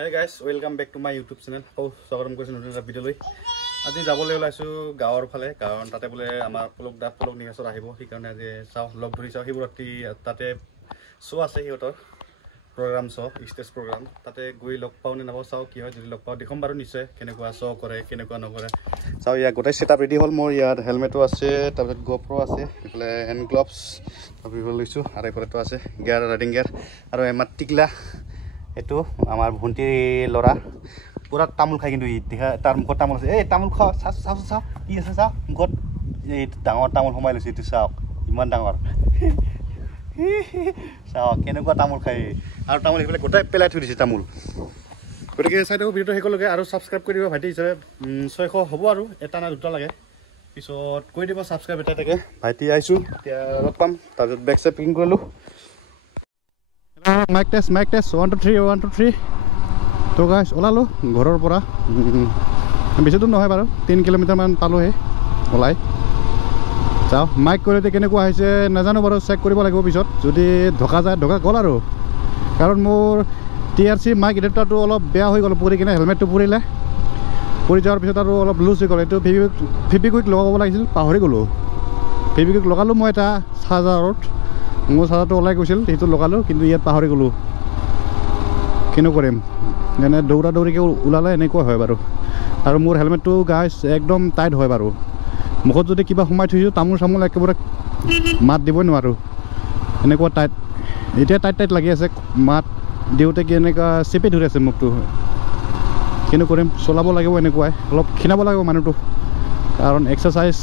Hey guys, welcome back to my YouTube channel. How স্বাগতম কৰিছো নতুন এটা ভিডিঅ'লৈ। আজি যাবলৈ ওলাইছো গাঁৱৰ ফালে কাৰণ তাতে বোলে আমাৰ পলক নিগাছৰ আহিব সেইকাৰণে আজি চাও লগ ধৰি চাও শিৱৰাত্ৰি তাতে শ্ব' আছে সিহঁতৰ প্ৰগ্ৰাম শ্ব' ষ্টেজ প্ৰগ্ৰাম তাতে গৈ লগ পাও নে নাপাও চাও কি হয় যদি লগ পাও দেখম বাৰু নিশ্চয় কেনেকুৱা শ্ব' কৰে কেনেকুৱা নকৰে চাও ইয়াৰ গোটেই সেটআপ ৰেডি হ'ল মোৰ ইয়াত হেলমেটো আছে তাৰপিছত GoPro আছে ইফালে হেণ্ড গ্লভছ তাৰপিছত লৈছো আৰু ইফালেটো আছে গিয়াৰ ৰাইডিং গিয়াৰ আৰু এমাৰ টিকলা এটো আমার ভন্টি লড়া পুরা তামুল খাই কিন্তু দেখা তার মুখত তামুল আছে এই তামুল খা চাও কি আছে চাও মুখত এই ডাঙৰ তামুল সোমাই লৈছে এইটো চাওক ইমান ডাঙৰ চাওক কেনেকুৱা তামুল খাই আৰু তামুল এইফালে গোটাই পেলাই থৈ দিছে তামুল গতিকে চাই থাকক ভিডিঅ'টো শেষলৈকে আৰু ছাবস্ক্ৰাইব কৰি দিব ভাইটি হিচাপে 600 হ'ব আৰু এটা না দুটা লাগে পিছত কৰি দিব ছাবস্ক্ৰাইব এটা থাকে ভাইটি আহিছোঁ এতিয়া লগ পাম তাৰপিছত বেগ চেগ পেকিং কৰিলোঁ মাইক টেষ্ট 1 2 3 তো গাইছ ওলালো ঘৰৰ পৰা বেছি দূৰ নহয় বাৰু 3 কিলোমিটাৰ মান পালোহে ওলাই যাও মাইক কৰিতে কেনেকুৱা হৈছে নাজানো বাৰু চেক কৰিব লাগিব পিছত যদি ধকা যায় ধকা গ'ল আৰু কাৰণ মোৰ TRC মাইক এডাপ্টাৰটো অলপ বেয়া হৈ গ'ল পৰি কিনে হেলমেটটো পৰিলে পৰি যোৱাৰ পিছত আৰু অলপ লুজ হৈ গ'ল এইটো ফেবিকুইক লগাব লাগিছিল পাহৰি গ'লো ফেবিকুইক লগালো মই এটা চাৰ্জাৰত মোৰ চাৰ্জাৰটো ওলাই গৈছিল সেইটো লগালো কিন্তু ইয়াত পাহৰি গ'লো কিনো কৰিম মানে দৌৰা দৌৰিকৈ ওলালে এনেকুৱা হয় বাৰু আৰু মোৰ হেলমেটটো গাইছ একদম টাইট হয় বাৰু মুখত যদি কিবা সোমাই থৈছোঁ তামোল চামোল একেবাৰে মাত দিবই নোৱাৰোঁ এনেকুৱা টাইট এতিয়া টাইট লাগি আছে মাত দিওঁতে কি এনেকুৱা চেপি ধৰি আছে মুখটো কিনো কৰিম চলাব লাগিব এনেকুৱাই অলপ ক্ষীণাব লাগিব মানুহটো কাৰণ এক্সাৰচাইজ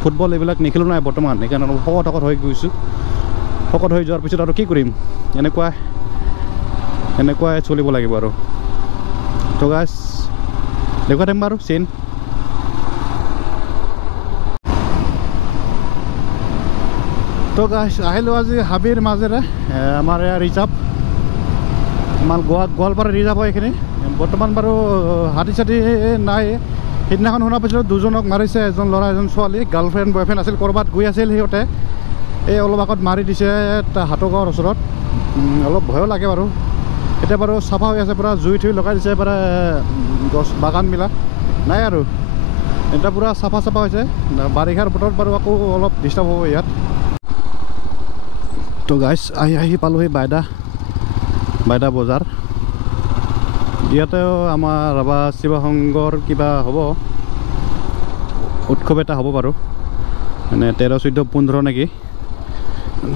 ফুটবল এইবিলাক নেখেলোঁ নাই বৰ্তমান সেইকাৰণে অলপ শকত হৈ গৈছোঁ শকত হৈ যোৱাৰ পিছত আৰু কি কৰিম এনেকুৱাই চলিব লাগিব আৰু তো গাইছ দেখুৱাই থাকিম বাৰু চিন তো গাইছ আহিলোঁ আজি হাবিৰ মাজেৰে আমাৰ এয়া ৰিজাৰ্ভ আমাৰ গোৱালপাৰা ৰিজাৰ্ভ হয় এইখিনি বৰ্তমান বাৰু হাতী চাতি নাই সেইদিনাখন শুনা পাইছিলোঁ দুজনক মাৰিছে এজন ল'ৰা এজন ছোৱালী গাৰ্লফ্ৰেণ্ড বয়ফ্ৰেণ্ড আছিল ক'ৰবাত গৈ আছিল সিহঁতে এই অলপ আগত মাৰি দিছে হাটগাঁৱৰ ওচৰত অলপ ভয়ো লাগে বাৰু এতিয়া বাৰু চাফা হৈ আছে পূৰা জুই থুই লগাই দিছে পূৰা গছ বাগানবিলাক নাই আৰু এতিয়া পূৰা চাফা হৈছে বাৰিষাৰ বতৰত বাৰু আকৌ অলপ ডিষ্টাৰ্ব হ'ব ইয়াত তো গাইছ আহি পালোহি বাইদা বজাৰ ইয়াতেও আমাৰ ৰাভা শিৱ সংঘৰ কিবা হ'ব উৎসৱ এটা হ'ব বাৰু মানে 13 14 15 নেকি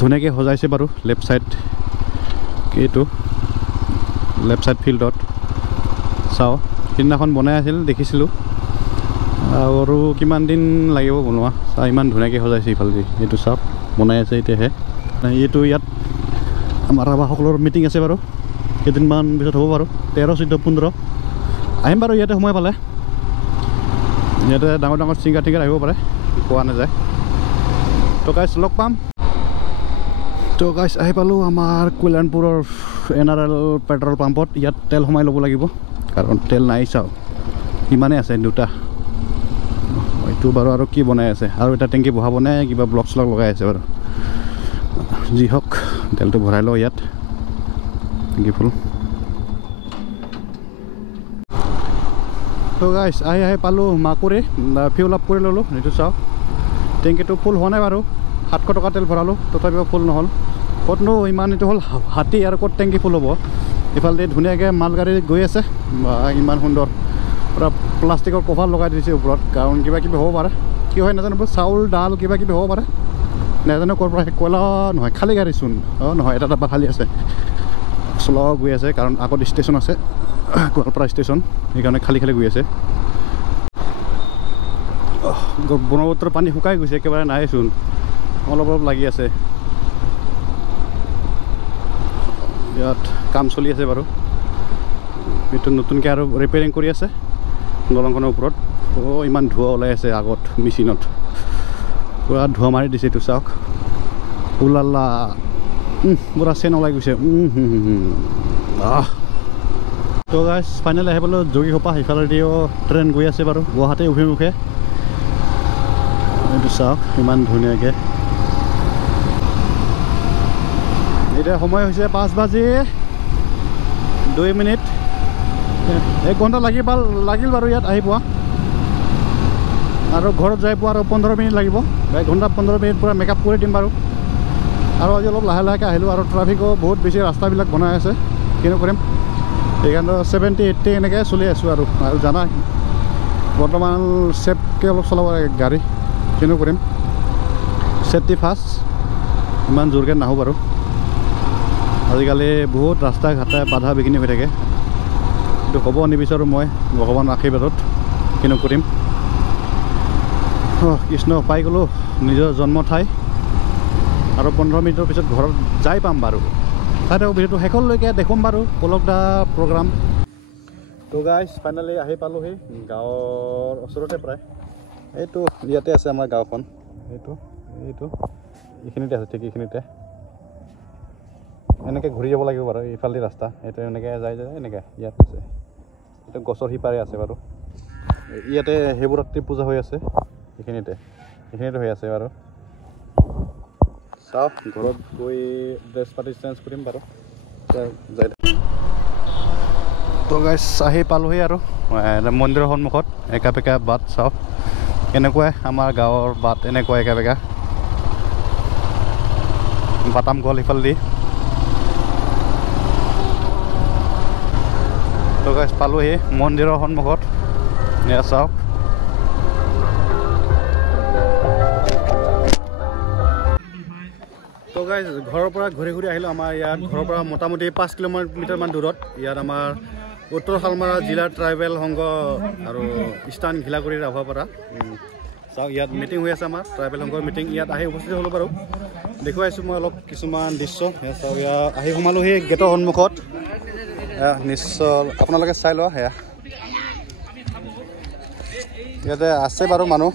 ধুনীয়াকৈ সজাইছে বাৰু লেফ্ট চাইড এইটো লেফ্ট চাইড ফিল্ডত চাওঁ সিদিনাখন বনাই আছিল দেখিছিলোঁ আৰু কিমান দিন লাগিব বনোৱা চাওঁ ইমান ধুনীয়াকৈ সজাইছে ইফালেদি এইটো চাওক বনাই আছে এতিয়াহে এইটো ইয়াত আমাৰ ৰাভাসকলৰ মিটিং আছে বাৰু কেইদিনমান পিছত হ'ব বাৰু 13 14 15 আহিম বাৰু ইয়াতে সময় পালে ইয়াতে ডাঙৰ ছিংগাৰ টিংগাৰ আহিব পাৰে কোৱা নাযায় তো গাইছ লগ পাম তো গাইছ আহি পালোঁ আমাৰ কল্যাণপুৰৰ NRL পেট্ৰল পাম্পত ইয়াত তেল সোমাই ল'ব লাগিব কাৰণ তেল নাই চাওঁ ইমানেই আছে দুটা এইটো বাৰু আৰু কি বনাই আছে আৰু এটা টেংকি বহাব নে কিবা ব্লক চলক লগাই আছে বাৰু যি হওক তেলটো ভৰাই লওঁ ইয়াত টেংকি ফুল তো গাইছ আহি পালোঁ মাকুৰি ফিউল আপ কৰি ল'লোঁ এইটো চাওক টেংকিটো ফুল হোৱা নাই বাৰু 700 টকা তেল ভৰালোঁ তথাপিও ফুল নহ'ল ক'তনো ইমান এইটো হ'ল হাতী আৰু ক'ত টেংকি ফুল হ'ব ইফালে ধুনীয়াকৈ মালগাড়ী গৈ আছে ইমান সুন্দৰ পূৰা প্লাষ্টিকৰ কভাৰ লগাই দিছে ওপৰত কাৰণ কিবা কিবি হ'ব পাৰে কি হয় নাজানো চাউল ডাল কিবা কিবি হ'ব পাৰে নাজানো ক'ৰ পৰা কয়লা নহয় খালী গাড়ীচোন নহয় এটা ডাব্বা খালী আছে শ্ল' গৈ আছে কাৰণ আগত ষ্টেচন আছে গোৱালপাৰা ষ্টেচন সেইকাৰণে খালী গৈ আছে ব্ৰহ্মপুত্ৰৰ পানী শুকাই গৈছে একেবাৰে নাইচোন অলপ লাগি আছে ইয়াত কাম চলি আছে বাৰু এইটো নতুনকৈ আৰু ৰিপেয়াৰিং কৰি আছে দলংখনৰ ওপৰত ইমান ধোঁৱা ওলাই আছে আগত মেচিনত পূৰা ধোঁৱা মাৰি দিছে এইটো চাওক ওলালা পূৰা চেন ওলাই গৈছে তো গাইছ ফাইনেলি আহি পালোঁ যোগীঘোপা সিফালেদিও ট্ৰেইন গৈ আছে বাৰু গুৱাহাটী অভিমুখে এইটো চাওক ইমান ধুনীয়াকৈ এতিয়া সময় হৈছে 5:02 1 ঘণ্টা লাগিল বাৰু ইয়াত আহি পোৱা আৰু ঘৰত যাই পোৱা আৰু 15 মিনিট লাগিব 1 ঘণ্টা 15 মিনিট পূৰা মেকআপ কৰি দিম বাৰু আৰু আজি অলপ লাহে আহিলোঁ আৰু ট্ৰাফিকো বহুত বেছি ৰাস্তাবিলাক বনাই আছে কিনো কৰিম সেইকাৰণে 70-80 এনেকৈ চলি আছোঁ আৰু জানা বৰ্তমান ছেফকৈ অলপ চলাব লাগে গাড়ী কিনো কৰিম ছেফটি ফাৰ্ষ্ট ইমান জোৰকৈ নাহোঁ বাৰু আজিকালি বহুত ৰাস্তা ঘাটে বাধা বিঘিনি হৈ থাকে এইটো হ'ব নিবিচাৰোঁ মই ভগৱানৰ আশীৰ্বাদত কিনো কৰিম কৃষ্ণ পাই গ'লোঁ নিজৰ জন্ম ঠাই আৰু 15 মিনিটৰ পিছত ঘৰত যাই পাম বাৰু তাতে ভিডিঅ'টো শেষলৈকে দেখুৱাম বাৰু পলক দা প্ৰগ্ৰাম তো গাইজ ফাইনেলি আহি পালোঁহি গাঁৱৰ ওচৰতে প্ৰায় এইটো ইয়াতে আছে আমাৰ গাঁওখন এইটো এইখিনিতে আছে ঠিক এইখিনিতে এনেকৈ ঘূৰি যাব লাগিব বাৰু এইফালেদি ৰাস্তা এইটো এনেকৈ যায় এনেকৈ ইয়াত আছে এইটো গছৰ সিপাৰে আছে বাৰু ইয়াতে শিৱৰাত্ৰি পূজা হৈ আছে এইখিনিতে হৈ আছে বাৰু চাওক ঘৰত গৈ ড্ৰেছ পাতি চেঞ্জ কৰিম বাৰু যাই তো গাইজ আহি পালোঁহি আৰু মন্দিৰৰ সন্মুখত একা বেকা বাট চাওক এনেকুৱাই আমাৰ গাঁৱৰ বাট এনেকুৱা একা বেকা বাটাম গ'ল সিফালেদি তো গাইজ পালোঁহি মন্দিৰৰ সন্মুখত এয়া চাওক তো গাইজ ঘৰৰ পৰা ঘূৰি আহিলোঁ আমাৰ ইয়াত ঘৰৰ পৰা মোটামুটি 5 কিলোমিটাৰমান দূৰত ইয়াত আমাৰ উত্তৰ শালমাৰা জিলাৰ ট্ৰাইবেল সংঘ আৰু ইষ্টাৰ্ণ ঘিলাগুৰিৰ ৰাভাপাৰা চাওক ইয়াত মিটিং হৈ আছে আমাৰ ট্ৰাইবেল সংঘৰ মিটিং ইয়াত আহি উপস্থিত হ'লোঁ বাৰু দেখুৱাইছোঁ মই অলপ কিছুমান দৃশ্য চাওক ইয়াত আহি সোমালোঁ সেই গেটৰ সন্মুখত নিশ্চয় আপোনালোকে চাই লোৱা সেয়া ইয়াতে আছে বাৰু মানুহ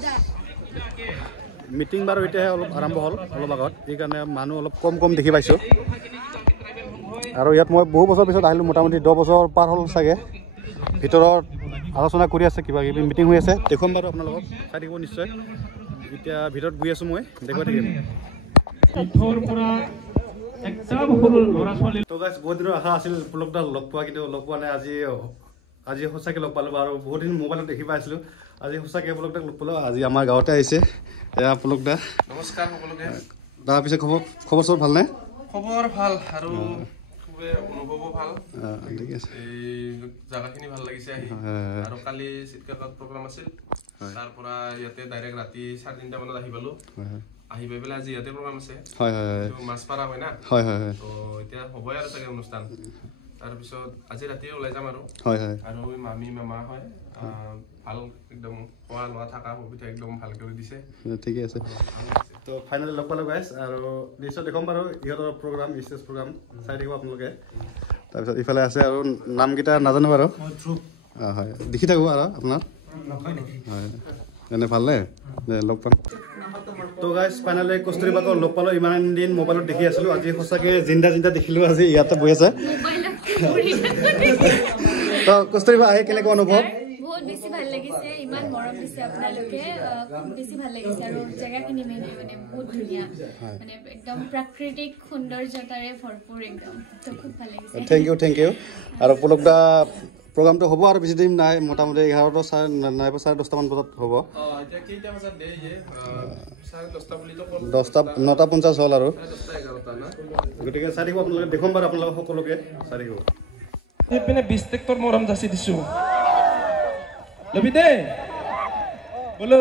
মিটিং বাৰু এতিয়াহে অলপ আৰম্ভ হ'ল অলপ আগত সেইকাৰণে মানুহ অলপ কম দেখি পাইছোঁ আৰু ইয়াত মই বহু বছৰ পিছত আহিলোঁ মোটামুটি 10 বছৰ পাৰ হ'ল চাগে ভিতৰত আলোচনা কৰি আছে কিবা কিবি মিটিং হৈ আছে দেখুৱাম বাৰু আপোনালোকক চাই থাকিব নিশ্চয় এতিয়া ভিতৰত গৈ আছোঁ মই দেখুৱাই থাকিম তো গাইজ বহুত দিনৰ আশা আছিল পুলকদাক লগ পোৱা কিন্তু লগ পোৱা নাই আজি সঁচাকৈ লগ পালোঁ আৰু বহুত দিন মোবাইলত দেখি পাই আছিলোঁ আজি সঁচাকৈ পুলকদাক লগ পালোঁ আজি আমাৰ গাঁৱতে আহিছে এয়া পুলকদা নমস্কাৰ সকলোকে তাৰপিছত খবৰ চবৰ ভালনে খবৰ ভাল আৰু অনুভৱো ভাল ঠিক আছে এই জাগাখিনি ভাল লাগিছে আহি আৰু কালি চিটকাকত প্ৰগ্ৰাম আছিল তাৰ পৰা ইয়াতে ডাইৰেক্ট ৰাতি 3:30 মানত আহি পালোঁ আহি পাই পেলাই আজি ইয়াতে প্ৰগ্ৰাম আছে মাছপাৰা হয় না তো এতিয়া হ'বই আৰু চাগে অনুষ্ঠান তাৰপিছত আজি ৰাতি ওলাই যাম আৰু মামী মামা হয় ভাল একদম খোৱা লোৱা থকা সুবিধা একদম ভালকৈ কৰি দিছে ঠিকে আছে তো ফাইনেলি লগ পালোঁ গাইজ আৰু নিশ্চয় দেখুৱাম বাৰু ইহঁতৰ প্ৰগ্ৰাম ষ্টেজ প্ৰগ্ৰাম চাই থাকিব আপোনালোকে তাৰপিছত ইফালে আছে আৰু নামকেইটা নাজানো বাৰু হয় দেখি থাকোঁ আৰু আপোনাৰ হয় এনে ভালনে লগ পাম তো গাইজ ফাইনেলি কস্তুৰিবাক লগ পালোঁ ইমান দিন মোবাইলত দেখি আছিলোঁ আজি সঁচাকৈ জিন্দা দেখিলোঁ আজি ইয়াতে বহি আছে তো কস্তুৰিবা আহি কেনেকুৱা অনুভৱ বহুত বেছি ভাল লাগিছে ইমান মৰম দিছে আপোনালোকে খুব বেছি ভাল লাগিছে আৰু জেগাখিনি মানে বহুত ধুনীয়া মানে একদম প্ৰাকৃতিক সৌন্দৰ্যতাৰে ভৰপূৰ একদম তো খুব ভাল লাগিছে থেংক ইউ আৰু পুলকদা প্ৰগ্ৰামটো হ'ব আৰু বেছি দিন নাই মোটামুটি 11:30 মান বজাত হ'ব 9:50 হ'ল আৰু গতিকে চাই থাকিব আপোনালোকে দেখুৱাম বাৰু আপোনালোকক সকলোকে চাই থাকিব এইপিনে 20 ট্ৰেক্টৰ মৰম যাচি দিছোঁ লবি দে বোলো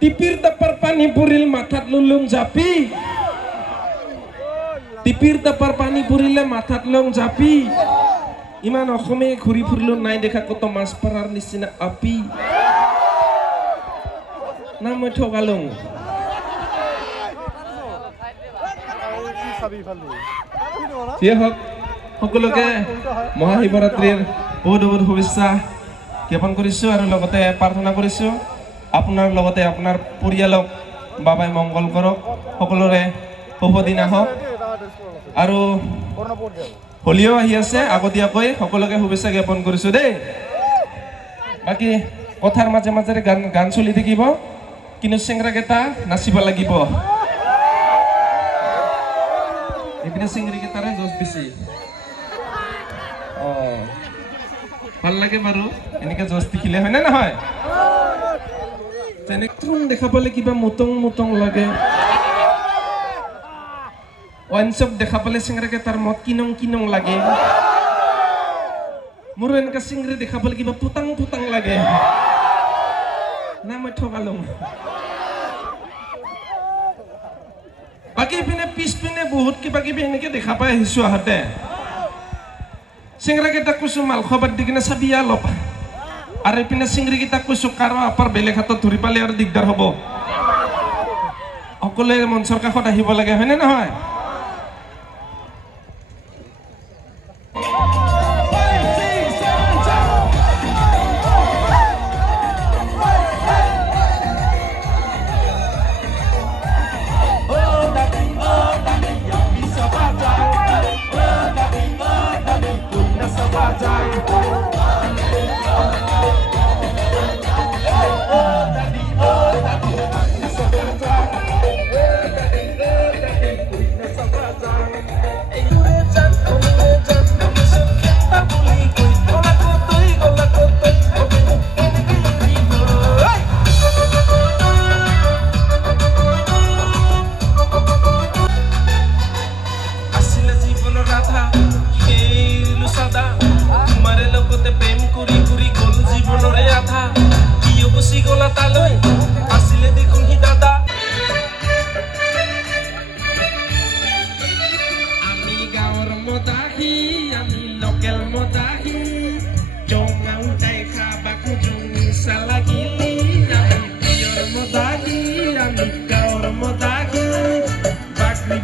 টিপিৰ টাপাৰ পানী পৰিল মাথাত লুং জাপি টিপিৰ টাপাৰ পানী পৰিলে মাথাত লং জাপি ইমান অসমে ঘূৰি ফুৰিলো নাই দেখা কত মাছ পাৰাৰ নিচিনা আপি না মই ঠগালুং সকলোকে মহাশিৱৰাত্ৰিৰ বহুত বহুত শুভেচ্ছা জ্ঞাপন কৰিছোঁ আৰু লগতে প্ৰাৰ্থনা কৰিছোঁ আপোনাৰ লগতে আপোনাৰ পৰিয়ালক বাবাই মংগল কৰক সকলোৰে শুভ দিন আহক আৰু হোলিও আহি আছে আগতীয়াকৈ সকলোকে শুভেচ্ছা জ্ঞাপন কৰিছোঁ দেই বাকী কথাৰ মাজে মাজেৰে গান চলি থাকিব কিন্তু চেংৰাকেইটা নাচিব লাগিব এইপিনে চেংৰাকেইটাৰে জোচ বেছি ভাল লাগে বাৰু এনেকে জোচ দেখিলে হয় নে নহয় তেনেকন দেখা পালে কিবা মুতং লাগে ওয়াইনশপ দেখা পালে সিংৰাকে তাৰ মত কিনং লাগে মোৰ এনেকা সিংৰি দেখা পালে কিবা পুতাং লাগে না মই ঠকালো বাকি পিনে পিছ পিনে বহুত কিবা কিবি এনেকে দেখা পাই আহিছো আহাতে সিংৰাকেইটা কৈছো মাল খবৰ দি কিনে চাবি অলপ আৰু এইপিনে চিংৰিকেইটা কৈছো কাৰো আপাৰ বেলেগ হাতত ধৰি পালে আৰু দিগদাৰ হ'ব সকলোৱে মঞ্চৰ কাষত আহিব লাগে হয়নে নহয়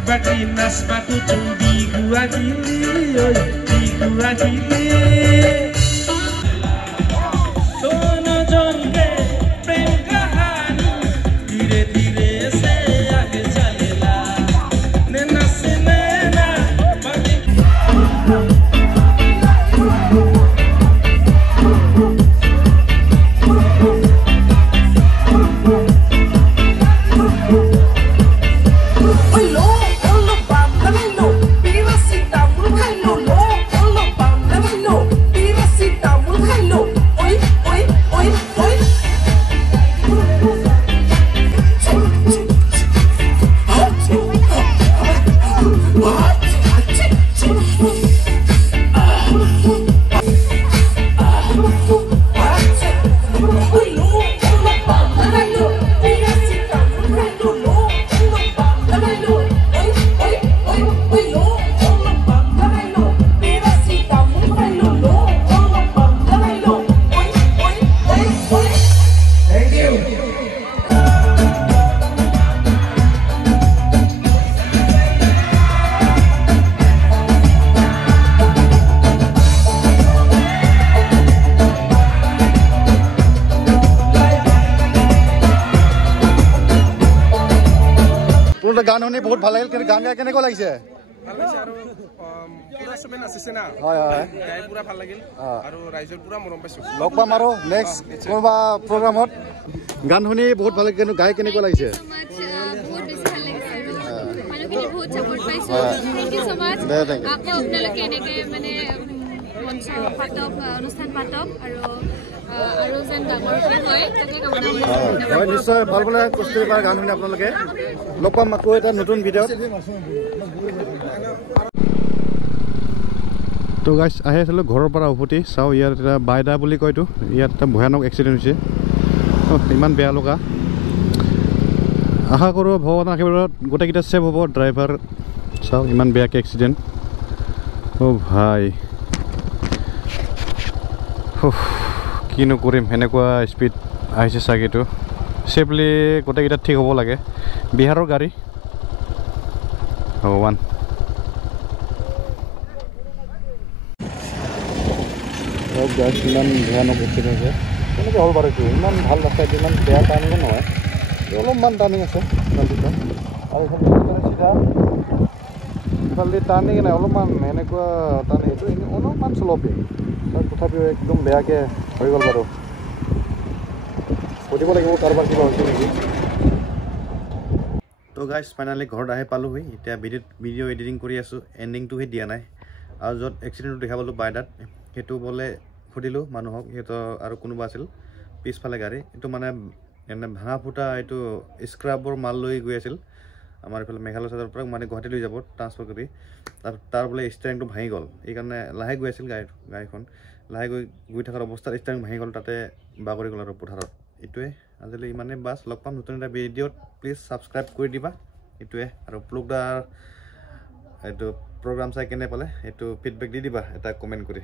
Bakri nas baku di gua gili dono jonge prem kahani dhire dhire se aage chalela nena se nena গান শুনি বহুত ভাল লাগিল কিন্তু গান গাই কেনেকুৱা লাগিছে ভাল লাগিছে আৰু পুৰা সবে নাচিছে না হয় গাই পুৰা ভাল লাগিল আৰু ৰাইজৰ পুৰা মৰম পাইছো লগ পাম আৰু নেক্সট কোনোবা প্ৰগ্ৰামত গান শুনি বহুত ভাল লাগিল কিন্তু গাই কেনেকুৱা লাগিছে বহুত বেছি ভাল লাগিছে মানুহখিনি বহুত ছাপোৰ্ট পাইছো থ্যাংক ইউ সো মাচ আকৌ আপোনালোকে এনেকৈ মানে মঞ্চ পাতক অনুষ্ঠান পাতক আৰু যেন ডাঙৰকৈ হয় তাকে কামনা কৰিছোঁ হয় নিশ্চয় ভাল পালে কস্তুৰিবাৰ গান শুনি আপোনালোকে লগ পাম আকৌ এটা নতুন ভিডিঅ'ত তো গাইছ আহি আছিলোঁ ঘৰৰ পৰা উভতি চাওঁ ইয়াত এটা বাইদা বুলি কয়তো ইয়াত এটা ভয়ানক এক্সিডেণ্ট হৈছে ইমান বেয়া লগা আশা কৰোঁ ভগৱানৰ আশীৰ্বাদত গোটেইকেইটা ছেভ হ'ব ড্ৰাইভাৰ চাওঁ ইমান বেয়াকৈ এক্সিডেণ্ট ভাই কিনো কৰিম সেনেকুৱা স্পীড আহিছে চাগেটো ছেফলি গোটেইকেইটা ঠিক হ'ব লাগে বিহাৰৰ গাড়ী ভগৱান ইমান ভয়ানক এক্সিডেণ্ট হৈছে কেনেকৈ হ'ল বাৰু এইটো ইমান ভাল ৰাস্তা এইটো ইমান বেয়া টাৰ্ণিঙো নহয় অলপমান টাৰ্ণিং আছে আৰু চিধা ইফালে টাৰ্ণিং নাই অলপমান এনেকুৱা টাৰ্ণিং এইটো অলপমান শ্ল'পি তথাপিও একদম বেয়াকৈ হৈ গ'ল বাৰু সুধিব লাগিব কাৰোবাৰ কিবা হৈছে নেকি তো গাইজ ফাইনেলি ঘৰত আহি পালোহি এতিয়া ভিডিঅ' এডিটিং কৰি আছোঁ এণ্ডিংটোহে দিয়া নাই আৰু য'ত এক্সিডেণ্টটো দেখা পালোঁ বাইদাত সেইটো বোলে সুধিলোঁ মানুহক সিহঁতৰ আৰু কোনোবা আছিল পিছফালে গাড়ী এইটো মানে এনে ভাঙা ফুটা এইটো স্ক্ৰাবৰ মাল লৈ গৈ আছিল আমাৰ এইফালে মেঘালয় চাইডৰ পৰা মানে গুৱাহাটী লৈ যাব ট্ৰান্সফাৰ কৰি তাৰ বোলে ষ্টাৰিংটো ভাঙি গ'ল এইকাৰণে লাহে গৈ আছিল গাড়ীখন লাহে গৈ থকাৰ অৱস্থাত ষ্টাৰিং ভাঙি গ'ল তাতে বাগৰি গ'ল আৰু পথাৰত এইটোৱে আজিলৈ ইমানেই বাছ লগ পাম নতুন এটা ভিডিঅ'ত প্লিজ ছাবস্ক্ৰাইব কৰি দিবা এইটোৱে আৰু প্লুগদাৰ এইটো প্ৰগ্ৰাম চাই কেনে পালে এইটো ফিডবেক দি দিবা এটা কমেণ্ট কৰি